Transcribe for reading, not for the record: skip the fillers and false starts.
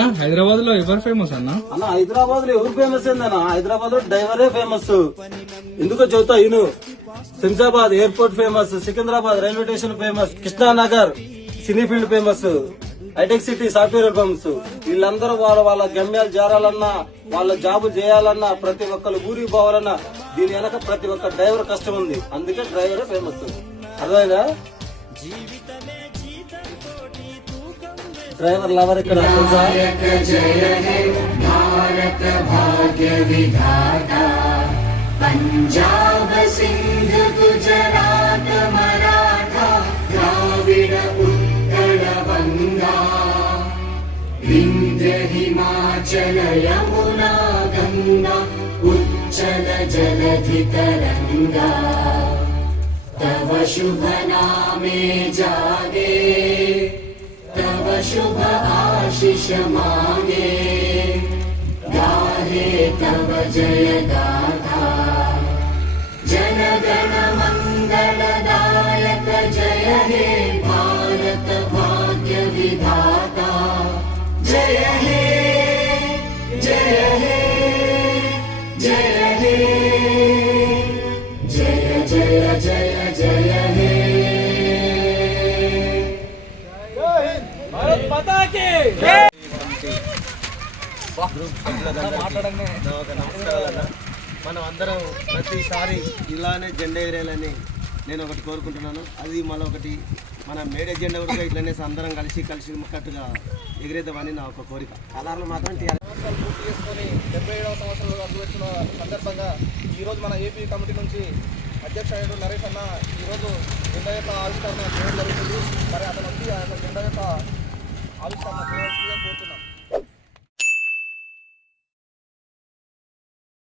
హైదరాబాద్ లో ఎవరు ఫేమస్ అన్న? హైదరాబాద్ లో ఎవరు ఫేమస్ ఏందన్నా? హైదరాబాద్ లో డ్రైవరే ఫేమస్. ఎందుకో చెబుతా ఇను. Shamshabad airport famous, Secunderabad railway station famous, Krishnanagar cine field famous, Hitech City software famous. వీళ్ళందరూ వాళ్ళ గమ్యాలు చేరాలన్నా, వాళ్ళ జాబు చేయాలన్నా, ప్రతి ఒక్కరు ఊరికి పోవాలన్నా దీని వెనక ప్రతి ఒక్క డ్రైవర్ కష్టం ఉంది. అందుకే డ్రైవరే ఫేమస్. అర్థమైందా? డ్రైవర్ లవర్ ఇక్కడ भारत भाग्य विधाता पंजाब सिंध गुजरात मराठा द्राविड उत्कल बंगा विंध्य हिमाचल यमुना गंगा उच्चल जलधि तरंगा तव शुभ नामे जागे तव शुभ आशीष मांगे गाहे तव जय गाथा जन गण मंगलदायक जय हे भारत भाग्य विधाता जय हे जय हे जय हे जय जय जय जय हे మనం అందరం ప్రతిసారి ఇలానే జెండా ఎగరేయాలని నేను ఒకటి కోరుకుంటున్నాను. అది మళ్ళీ మన మేడే జెండా కూడా ఇట్లనే అందరం కలిసి కట్టుగా ఎగిరేద్దామని నా ఒక కోరిక. కలర్లు మాత్రం పూర్తి చేసుకొని 77వ సంవత్సరంలో అడుగుపెట్టిన సందర్భంగా ఈరోజు మన ఏపీ కమిటీ నుంచి అధ్యక్షుడు నరేష్ అన్న ఈరోజు జెండా యొక్క ఆవిష్కరణ చేయడం జరుగుతుంది. మరి అతను వచ్చి ఆ యొక్క జెండా యొక్క ఆవిష్కరణ చేయాల్సిందిగా కోరుతున్నాం.